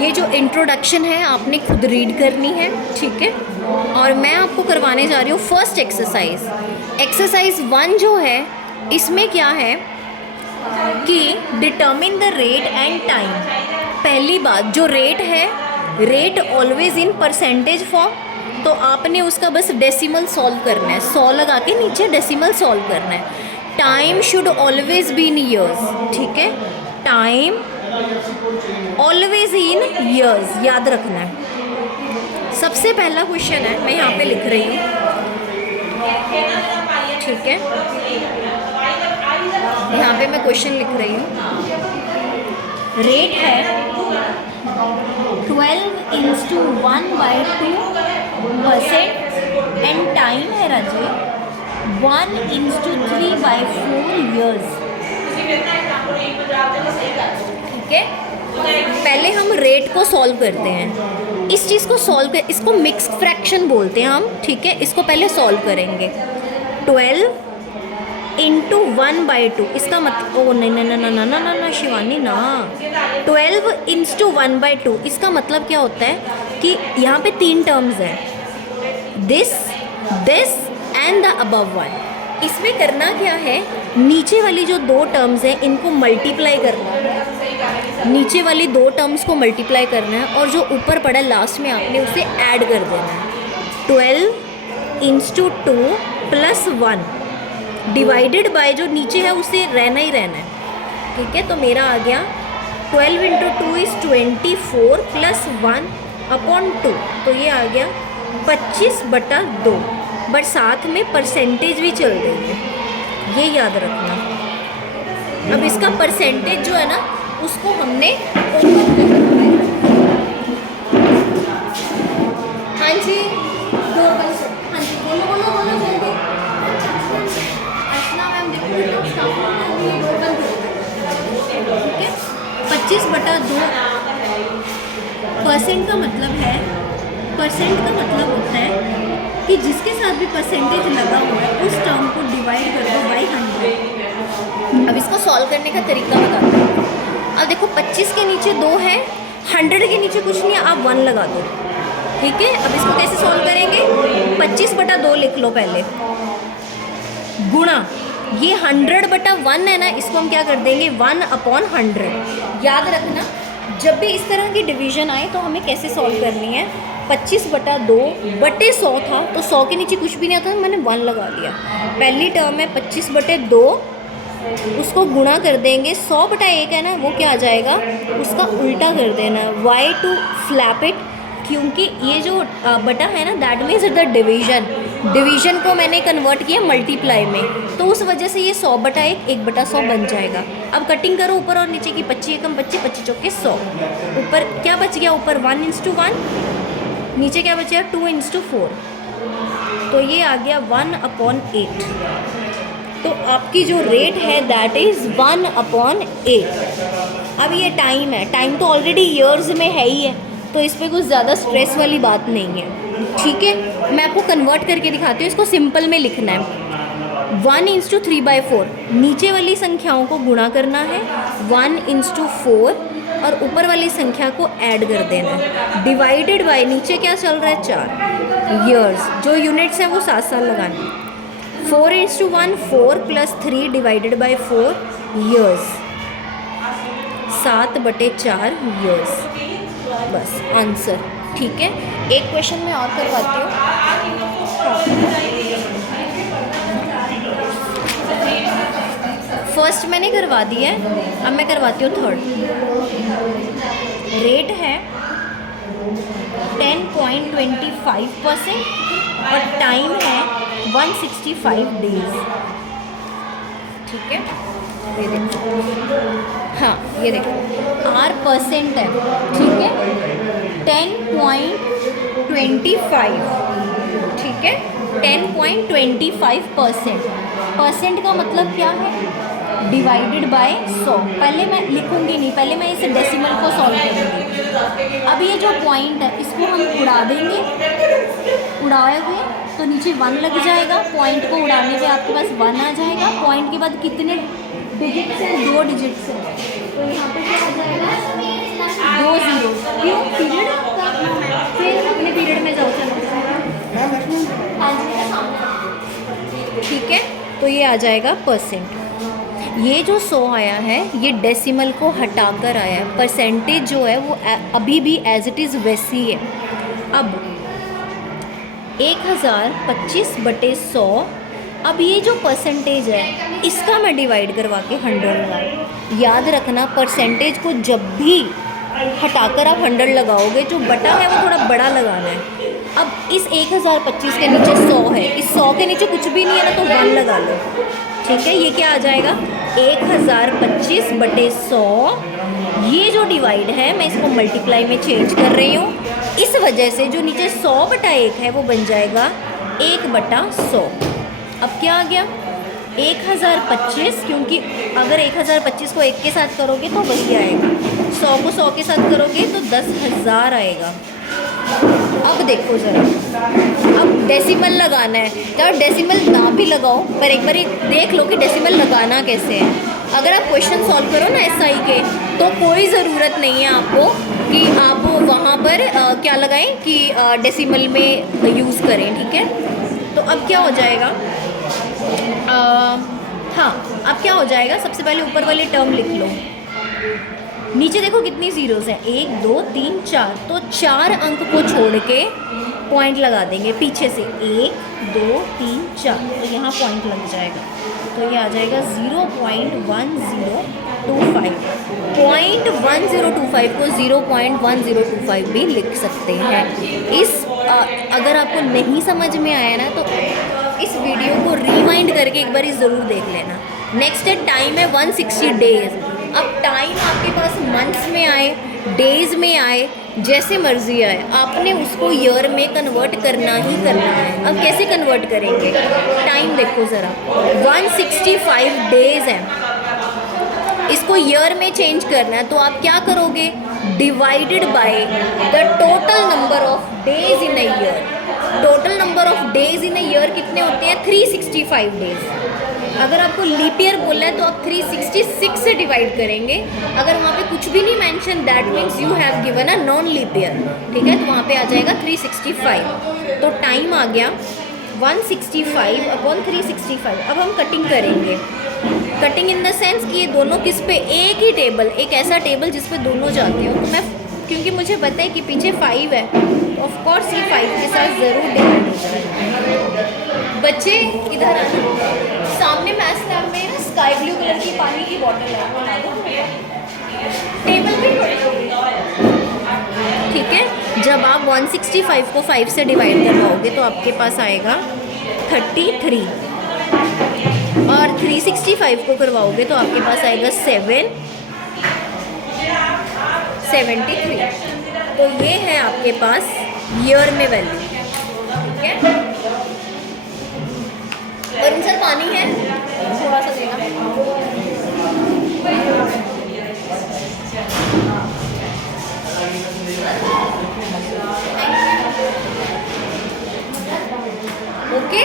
ये जो इंट्रोडक्शन है आपने खुद रीड करनी है, ठीक है। और मैं आपको करवाने जा रही हूँ फर्स्ट एक्सरसाइज। एक्सरसाइज 1 जो है इसमें क्या है कि determine the rate and time. पहली बात, जो रेट है, rate always in percentage form, तो आपने उसका बस डेसिमल सॉल्व करना है, 100 लगा के नीचे डेसिमल सॉल्व करना है। Time should always be in years, ठीक है। टाइम ऑलवेज इन ईयर्स याद रखना है। सबसे पहला क्वेश्चन है, मैं यहाँ पे लिख रही हूँ, ठीक है। यहाँ पे मैं क्वेश्चन लिख रही हूँ। रेट है 12:1/2% एंड टाइम है राजे 1:3/4 ईयर्स, ठीक है। पहले हम रेट को सॉल्व करते हैं। इस चीज़ को सॉल्व कर, इसको मिक्स फ्रैक्शन बोलते हैं हम, ठीक है। इसको पहले सॉल्व करेंगे। 12 × 1/2, इसका मतलब, ओ नहीं नहीं नहीं ना ना ना ना शिवानी ना, 12 × 1/2 इसका मतलब क्या होता है कि यहाँ पे 3 टर्म्स हैं, this this and the above one. इसमें करना क्या है, नीचे वाली जो 2 टर्म्स हैं इनको मल्टीप्लाई करना है, नीचे वाली 2 टर्म्स को मल्टीप्लाई करना है, और जो ऊपर पड़ा है लास्ट में आपने उसे ऐड कर देना है। 12 × 2 + 1 डिवाइडेड बाय जो नीचे है उसे रहना ही रहना है, ठीक है। तो मेरा आ गया 12 × 2 = 24 + 1/2, तो ये आ गया 25/2, बट साथ में परसेंटेज भी चल रही है, ये याद रखना। अब इसका परसेंटेज जो है ना उसको हमने ओपन कर रखा है। हाँ जी, 2 हाँ जी, बोलो बोलो बोलो जल्दी। अर्चना मैम देखो, ठीक है। 25/2 परसेंट का मतलब है, परसेंट का मतलब होता है कि जिसके साथ भी परसेंटेज लगा हुआ है उस टर्म को डिवाइड कर दो बाई 100। अब इसको सॉल्व करने का तरीका बताते हैं। अब देखो 25 के नीचे 2 है, 100 के नीचे कुछ नहीं है, आप 1 लगा दो, ठीक है। अब इसको कैसे सॉल्व करेंगे, 25/2 लिख लो पहले, गुणा ये 100/1 है ना, इसको हम क्या कर देंगे 1/100। याद रखना जब भी इस तरह की डिवीजन आए तो हमें कैसे सॉल्व करनी है। 25/2/100 था, तो 100 के नीचे कुछ भी नहीं आता, मैंने 1 लगा दिया। पहली टर्म है 25/2, उसको गुणा कर देंगे, 100/1 है ना, वो क्या आ जाएगा, उसका उल्टा कर देना। वाई टू फ्लैप इट, क्योंकि ये जो बटा है ना, that means the division, division को मैंने कन्वर्ट किया मल्टीप्लाई में, तो उस वजह से ये 100/1 1/100 बन जाएगा। अब कटिंग करो ऊपर और नीचे की, 25 एकम 25, 25 चौके 100। ऊपर क्या बच गया, ऊपर 1 × 1, नीचे क्या बचा 2 × 4, तो ये आ गया 1/8। तो आपकी जो रेट है दैट इज़ 1/8। अब ये टाइम है, टाइम तो ऑलरेडी ईयर्स में है ही है, तो इस पर कुछ ज़्यादा स्ट्रेस वाली बात नहीं है, ठीक है। मैं आपको कन्वर्ट करके दिखाती हूँ, इसको सिंपल में लिखना है। 1 × 3/4, नीचे वाली संख्याओं को गुणा करना है, 1 × 4, और ऊपर वाली संख्या को ऐड कर देना है, डिवाइडेड बाय नीचे क्या चल रहा है 4 ईयर्स, जो यूनिट्स हैं वो 7 लगाने हैं। 4 × 1 4 + 3 डिवाइडेड बाय 4 ईयर्स, 7/4 ईयर्स, बस आंसर, ठीक है। एक क्वेश्चन मैं और करवाती हूँ। फर्स्ट मैंने करवा दी है, अब मैं करवाती हूँ थर्ड। रेट है 10.25% और टाइम है 165 डेज, ठीक है। ये देखो, हाँ ये देखो, R परसेंट है, ठीक है। 10.25, ठीक है, 10.25%। परसेंट का मतलब क्या है, डिवाइडेड बाय 100। पहले मैं लिखूंगी नहीं, पहले मैं इसे डेसिमल को सॉल्व करूँगी। अब ये जो पॉइंट है इसको हम उड़ा देंगे, उड़ाओगे तो नीचे 1 लग जाएगा, पॉइंट को उड़ाने पे आपके पास 1 आ जाएगा। पॉइंट के बाद कितने डिजिट्स हैं, 2 डिजिट्स हैं, तो यहाँ पे क्या आ जाएगा तो ये आ जाएगा परसेंट। ये जो 100 आया है ये डेसिमल को हटाकर आया है, परसेंटेज जो है वो अभी भी एज इट इज़ वैसी है। अब 1025/100, अब ये जो परसेंटेज है इसका मैं डिवाइड करवा के 100 लगा। याद रखना परसेंटेज को जब भी हटाकर आप 100 लगाओगे, जो बटा है वो थोड़ा बड़ा लगाना है। अब इस 1025 के नीचे 100 है, इस 100 के नीचे कुछ भी नहीं है ना, तो 1 लगा लो। ठीक है, ये क्या आ जाएगा 1025/100। ये जो डिवाइड है मैं इसको मल्टीप्लाई में चेंज कर रही हूँ, इस वजह से जो नीचे 100/1 है वो बन जाएगा 1/100। अब क्या आ गया 1025, क्योंकि अगर 1025 को 1 के साथ करोगे तो वही आएगा, 100 को 100 के साथ करोगे तो 10,000 आएगा। अब देखो ज़रा, अब डेसिमल लगाना है, तो डेसिमल ना भी लगाओ पर एक बार देख लो कि डेसिमल लगाना कैसे है। अगर आप क्वेश्चन सॉल्व करो ना एसआई के, तो कोई ज़रूरत नहीं है आपको कि आप वहाँ पर क्या लगाएं कि डेसिमल में यूज़ करें। ठीक है, तो अब क्या हो जाएगा, हाँ अब क्या हो जाएगा, सबसे पहले ऊपर वाली टर्म लिख लो। नीचे देखो कितनी ज़ीरोज़ हैं, 1 2 3 4, तो 4 अंक को छोड़ के पॉइंट लगा देंगे पीछे से, 1 2 3 4, तो यहाँ पॉइंट लग जाएगा, तो ये आ जाएगा 0.1025। 0.1025 को 0.1025 भी लिख सकते हैं। अगर आपको नहीं समझ में आया ना तो इस वीडियो को रिवाइंड करके एक बार ज़रूर देख लेना। नेक्स्ट है टाइम है 160 डेज़। अब टाइम आपके पास मंथ्स में आए, डेज़ में आए, जैसे मर्जी आए, आपने उसको ईयर में कन्वर्ट करना ही करना है। अब कैसे कन्वर्ट करेंगे, टाइम देखो ज़रा, 165 डेज़ है, इसको ईयर में चेंज करना है, तो आप क्या करोगे, divided by the total number of days in a year. Total number of days in a year कितने होते हैं, 365 डेज। अगर आपको लीप ईयर बोला है तो आप 366 से डिवाइड करेंगे। अगर वहाँ पे कुछ भी नहीं mention, that means you have given a non leap year. ठीक है, तो वहाँ पे आ जाएगा 365। तो टाइम आ गया 165/365। अब हम कटिंग करेंगे, कटिंग इन द सेंस कि ये दोनों किस पे, एक ही टेबल, एक ऐसा टेबल जिस पे दोनों जाते हो। तो मैं, क्योंकि मुझे पता है कि पीछे 5 है, तो ऑफ कोर्स ये 5 के साथ ज़रूर डिवाइड हो जाएगा। बच्चे इधर आना, सामने मैथ लैब में स्काई ब्लू कलर की पानी की बॉटल है, टेबल पे ठीक है। जब आप 165 को 5 से डिवाइड करवाओगे तो आपके पास आएगा 33, और 365 को करवाओगे तो आपके पास आएगा 773। तो ये है आपके पास ईयर में वैल्यू। ठीक है, वरुण सर पानी है, थोड़ा सा देना। ओके,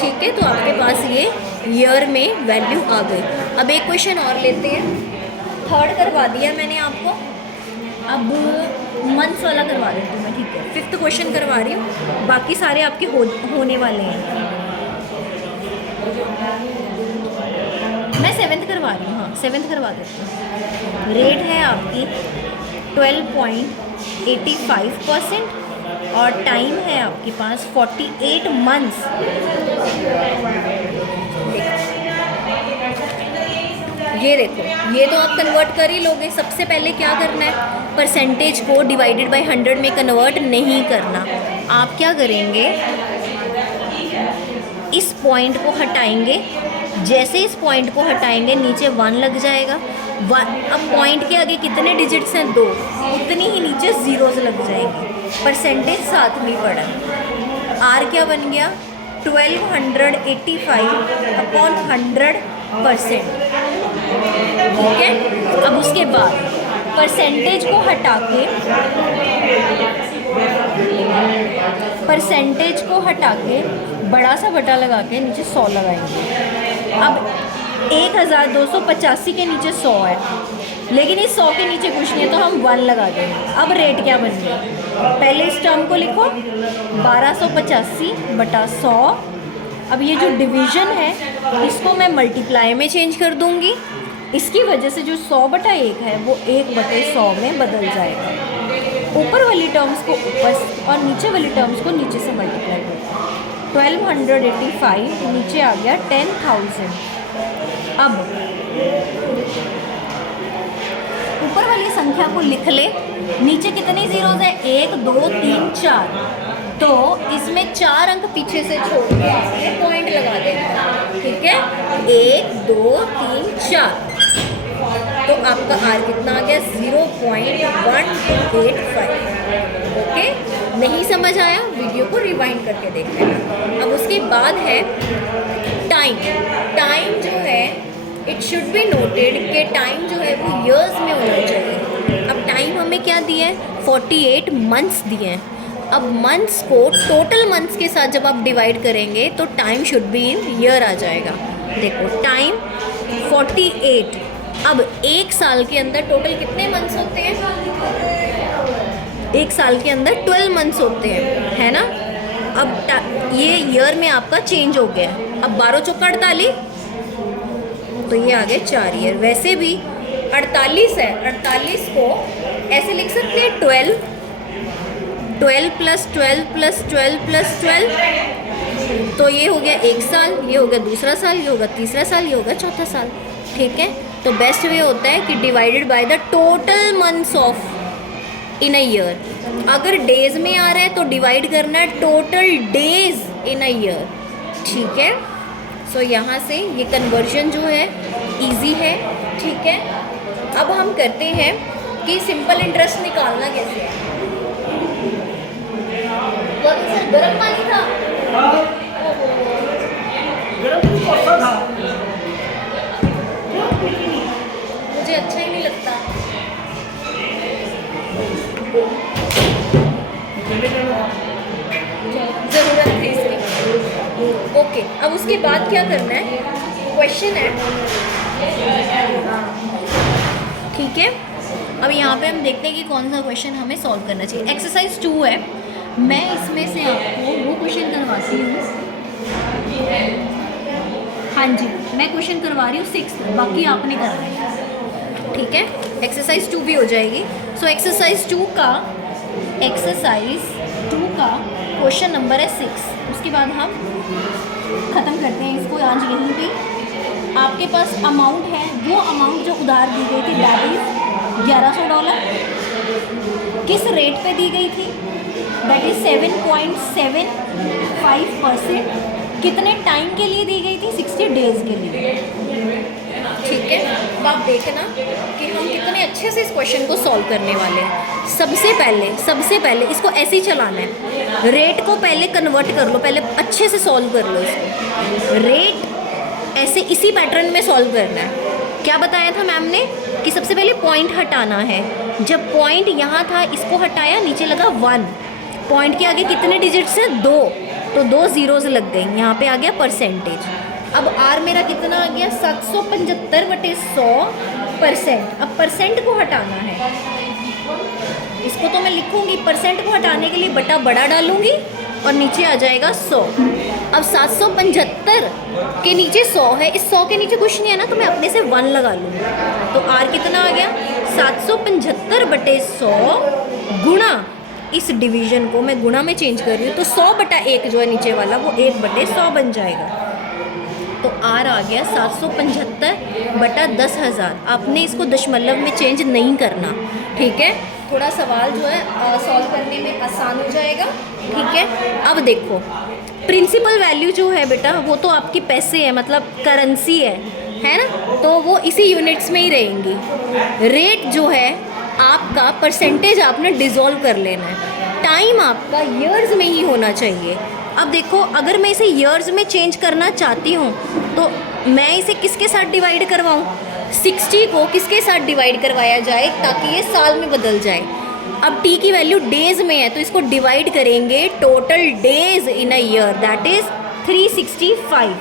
ठीक है, तो आपके पास ये ईयर में वैल्यू आ गई। अब एक क्वेश्चन और लेते हैं, थर्ड करवा दिया मैंने आपको, अब मंथ्स वाला करवा देती हूँ मैं। ठीक है, 5th क्वेश्चन करवा रही हूँ, बाकी सारे आपके होने वाले हैं। मैं 7th करवा रही हूँ, हाँ 7th करवा देती हूँ। रेट है आपकी 12.85% और टाइम है आपके पास 48 मंथ्स। ये देखो, ये तो आप कन्वर्ट कर ही लोगे। सबसे पहले क्या करना है, परसेंटेज को डिवाइडेड बाय 100 में कन्वर्ट नहीं करना। आप क्या करेंगे, इस पॉइंट को हटाएंगे, जैसे इस पॉइंट को हटाएंगे नीचे 1 लग जाएगा। अब पॉइंट के आगे कितने डिजिट्स हैं, 2, उतनी ही नीचे ज़ीरोज़ लग जाएगी, परसेंटेज साथ में पड़ा। आर क्या बन गया, 1285/100%। ठीक है, अब उसके बाद परसेंटेज को हटा के बड़ा सा बटा लगा के नीचे 100 लगाएंगे। अब 1285 के नीचे 100 है, लेकिन इस 100 के नीचे कुछ नहीं है, तो हम 1 लगा देंगे। अब रेट क्या बन गया, पहले इस टर्म को लिखो 1285/100। अब ये जो डिवीज़न है इसको मैं मल्टीप्लाई में चेंज कर दूँगी, इसकी वजह से जो 100/1 है वो 1/100 में बदल जाएगा। ऊपर वाली टर्म्स को ऊपर और नीचे वाली टर्म्स को नीचे से मल्टीप्लाई करो। 1285 नीचे आ गया 10,000। अब ऊपर वाली संख्या को लिख ले, नीचे कितनी जीरोज है? 1 2 3 4, तो इसमें 4 अंक पीछे से छोड़ के आपने पॉइंट लगा देना, ठीक है? 1 2 3 4, तो आपका आर कितना आ गया? 0.1285। ओके, नहीं समझ आया वीडियो को रिवाइंड करके देख लेना। अब उसके बाद है टाइम। टाइम जो है इट शुड बी नोटेड कि टाइम जो है वो ईयर्स में होना चाहिए। अब टाइम हमें क्या दिया है? 48 मंथ्स दिए हैं। अब मंथ्स को टोटल मंथ्स के साथ जब आप डिवाइड करेंगे तो time should be in year आ जाएगा। देखो टाइम 48। अब एक साल के अंदर टोटल कितने मंथ्स होते हैं? एक साल के अंदर 12 मंथ्स होते हैं, है ना? अब ये ईयर में आपका चेंज हो गया। अब 12 चौका 48, तो ये आ गए 4 ईयर। वैसे भी 48 है, 48 को ऐसे लिख सकते हैं 12 + 12 + 12 + 12, तो ये हो गया एक साल, ये हो गया दूसरा साल, ये होगा तीसरा साल, ये होगा चौथा साल, ठीक है? तो बेस्ट वे होता है कि divided by the total months of in a year. अगर डेज में आ रहा है तो डिवाइड करना है total days in a year, ठीक है? सो यहाँ से ये कन्वर्जन जो है इजी है, ठीक है? अब हम करते हैं कि सिंपल इंटरेस्ट निकालना कैसे है। गर्म पानी था, मुझे अच्छा ही नहीं लगता। ज़रूरत है इसकी। ओके, अब उसके बाद क्या करना है? क्वेश्चन है, ठीक है? अब यहाँ पे हम देखते हैं कि कौन सा क्वेश्चन हमें सॉल्व करना चाहिए। एक्सरसाइज 2 है, मैं इसमें से आपको वो क्वेश्चन करवाती हूँ। हाँ जी, मैं क्वेश्चन करवा रही हूँ 6, बाकी आपने करना है, ठीक है? एक्सरसाइज 2 भी हो जाएगी। सो एक्सरसाइज 2 का क्वेश्चन नंबर है 6। उसके बाद हम ख़त्म करते हैं इसको आज यहीं पे। आपके पास अमाउंट है, वो अमाउंट जो उधार दी गई थी दैट इज़ $1100। किस रेट पे दी गई थी? That is 7.75%। कितने टाइम के लिए दी गई थी? 60 डेज़ के लिए, ठीक है? अब आप देखना कि हम कितने अच्छे से इस क्वेश्चन को सॉल्व करने वाले हैं। सबसे पहले इसको ऐसे ही चलाना है। रेट को पहले कन्वर्ट कर लो, पहले अच्छे से सॉल्व कर लो इसको। रेट ऐसे इसी पैटर्न में सॉल्व करना है। क्या बताया था मैम ने कि सबसे पहले पॉइंट हटाना है। जब पॉइंट यहाँ था इसको हटाया, नीचे लगा 1, पॉइंट के आगे कितने डिजिट्स हैं? 2, तो 2 ज़ीरोज़ लग गई, यहाँ पे आ गया परसेंटेज। अब आर मेरा कितना आ गया? 775/100%। अब परसेंट को हटाना है, इसको तो मैं लिखूंगी, परसेंट को हटाने के लिए बटा बड़ा डालूंगी और नीचे आ जाएगा 100। अब 775 के नीचे 100 है, इस 100 के नीचे कुछ नहीं है ना, तो मैं अपने से 1 लगा लूँगी। तो आर कितना आ गया? 775/100 गुणा, इस डिवीज़न को मैं गुणा में चेंज कर रही हूँ, तो 100/1 जो है नीचे वाला वो 1/100 बन जाएगा। तो आर आ गया 775/10,000। आपने इसको दशमलव में चेंज नहीं करना, ठीक है? थोड़ा सवाल जो है सॉल्व करने में आसान हो जाएगा, ठीक है? अब देखो, प्रिंसिपल वैल्यू जो है बेटा वो तो आपके पैसे है, मतलब करेंसी है ना? तो वो इसी यूनिट्स में ही रहेंगी। रेट जो है आपका, परसेंटेज आपने डिज़ोल्व कर लेना है। टाइम आपका ईयर्स में ही होना चाहिए। अब देखो, अगर मैं इसे ईयर्स में चेंज करना चाहती हूँ तो मैं इसे किसके साथ डिवाइड करवाऊँ? 60 को किसके साथ डिवाइड करवाया जाए ताकि ये साल में बदल जाए? अब टी की वैल्यू डेज़ में है तो इसको डिवाइड करेंगे total days in a year, that is 365।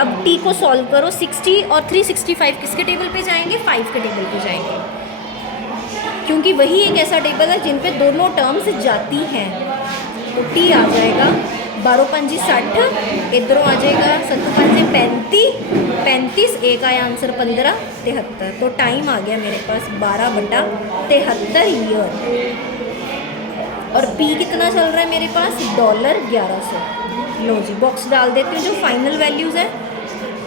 अब टी को सॉल्व करो, 60 और 365 किसके टेबल पे जाएंगे? 5 के टेबल पे जाएंगे, क्योंकि वही एक ऐसा टेबल है जिन पे दोनों टर्म्स जाती हैं। तो टी आ जाएगा 12 पंजी 60, इधरों आ जाएगा 7 पंजे 35, एक आया आंसर 15, 73। तो टाइम आ गया मेरे पास 12/73 ईयर। और पी कितना चल रहा है मेरे पास, $1100। लो जी बॉक्स डाल देती हूँ जो फाइनल वैल्यूज़ है।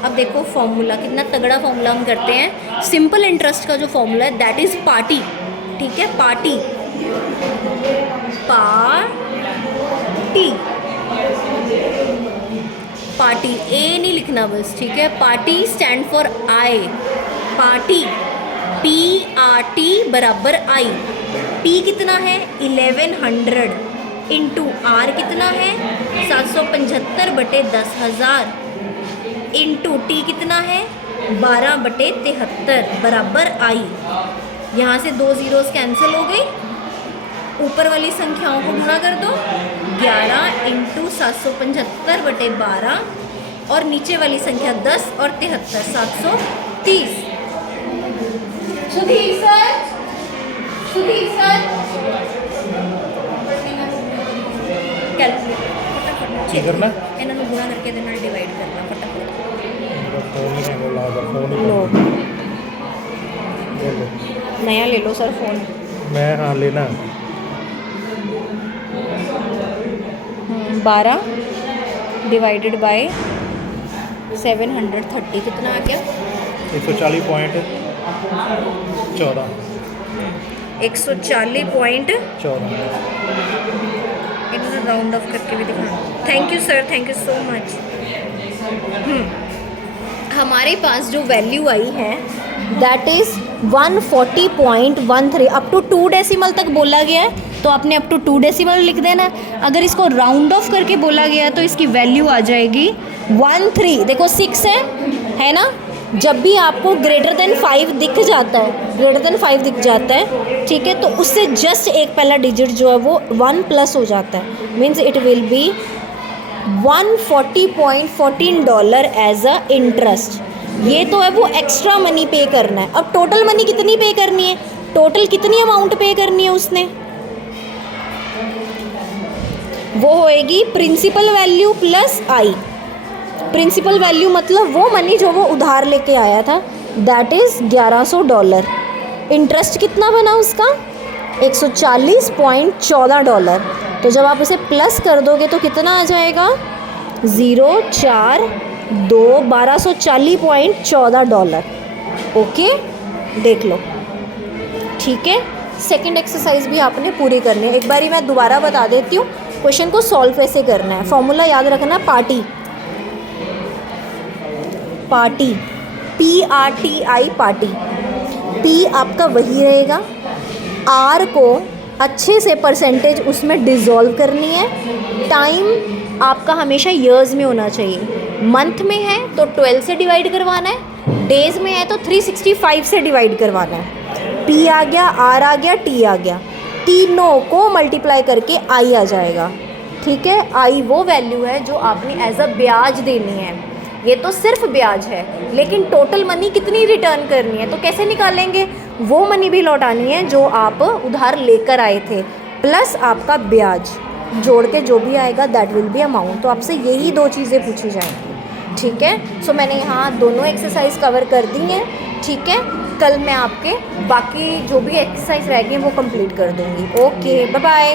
अब देखो फॉर्मूला, कितना तगड़ा फॉर्मूला हम करते हैं। सिंपल इंटरेस्ट का जो फॉर्मूला है दैट इज़ पार्टी, ठीक है, पार्टी पार्टी ए नहीं लिखना बस, ठीक है। Party stand for I, party PRT बराबर आई। P कितना है 1100 इंटू R कितना है 775/10,000 इंटू T कितना है 12/73 बराबर आई। यहाँ से 2 ज़ीरोज़ कैंसिल हो गई, ऊपर वाली संख्याओं को गुणा कर दो 11 इंटू 775/12 और नीचे वाली संख्या 10 और 73 730। सुधीर सर ਕੀ ਕਰਨਾ ਇਹਨਾਂ ਨੂੰ ਗੁਣਾ ਕਰਕੇ ਇਹਦੇ ਨਾਲ ਡਿਵਾਈਡ ਕਰਨਾ ਫਟਾਫਟ। फोन ही नहीं बोला अगर फोन ही लो बोलो नया ले लो सर फ़ोन। मैं हाँ लेना 12 डिवाइडेड बाय 730 कितना आ गया 140.14 140.14। इन्होंने राउंड ऑफ करके भी दिखाना। Thank you sir, thank you so much. हमारे पास जो वैल्यू आई है that is 140.13। Up to 2 decimal तक बोला गया है तो आपने अप टू 2 डेसिमल लिख देना है। अगर इसको राउंड ऑफ करके बोला गया है तो इसकी वैल्यू आ जाएगी 13। देखो 6 है ना, जब भी आपको ग्रेटर देन 5 दिख जाता है, ग्रेटर देन 5 दिख जाता है, ठीक है, तो उससे जस्ट एक पहला डिजिट जो है वो 1 प्लस हो जाता है। Means it will be $140.14 as a interest. ये तो है वो एक्स्ट्रा मनी पे करना है। अब टोटल मनी कितनी पे करनी है, टोटल कितनी अमाउंट पे करनी है उसने, वो होएगी प्रिंसिपल वैल्यू प्लस आई। प्रिंसिपल वैल्यू मतलब वो मनी जो वो उधार लेके आया था, दैट इज़ $1100। इंटरेस्ट कितना बना उसका $140.14। तो जब आप उसे प्लस कर दोगे तो कितना आ जाएगा 1240.14। ओके देख लो, ठीक है। सेकंड एक्सरसाइज भी आपने पूरी करनी है। एक बारी मैं दोबारा बता देती हूँ क्वेश्चन को सॉल्व कैसे करना है। फॉर्मूला याद रखना, पार्टी PRTI पार्टी। P आपका वही रहेगा, R को अच्छे से परसेंटेज उसमें डिज़ोल्व करनी है। टाइम आपका हमेशा ईयर्स में होना चाहिए। मंथ में है तो 12 से डिवाइड करवाना है, डेज़ में है तो 365 से डिवाइड करवाना है। P आ गया, R आ गया, T आ गया, तीनों को मल्टीप्लाई करके I आ जाएगा, ठीक है। I वो वैल्यू है जो आपने एज अ ब्याज देनी है। ये तो सिर्फ ब्याज है, लेकिन टोटल मनी कितनी रिटर्न करनी है तो कैसे निकालेंगे, वो मनी भी लौटानी है जो आप उधार लेकर आए थे प्लस आपका ब्याज जोड़ के जो भी आएगा दैट विल बी अमाउंट। तो आपसे यही 2 चीज़ें पूछी जाएंगी, ठीक है। सो मैंने यहाँ दोनों एक्सरसाइज कवर कर दी हैं, ठीक है। कल मैं आपके बाकी जो भी एक्सरसाइज रह गई वो कंप्लीट कर दूँगी। Okay bye bye.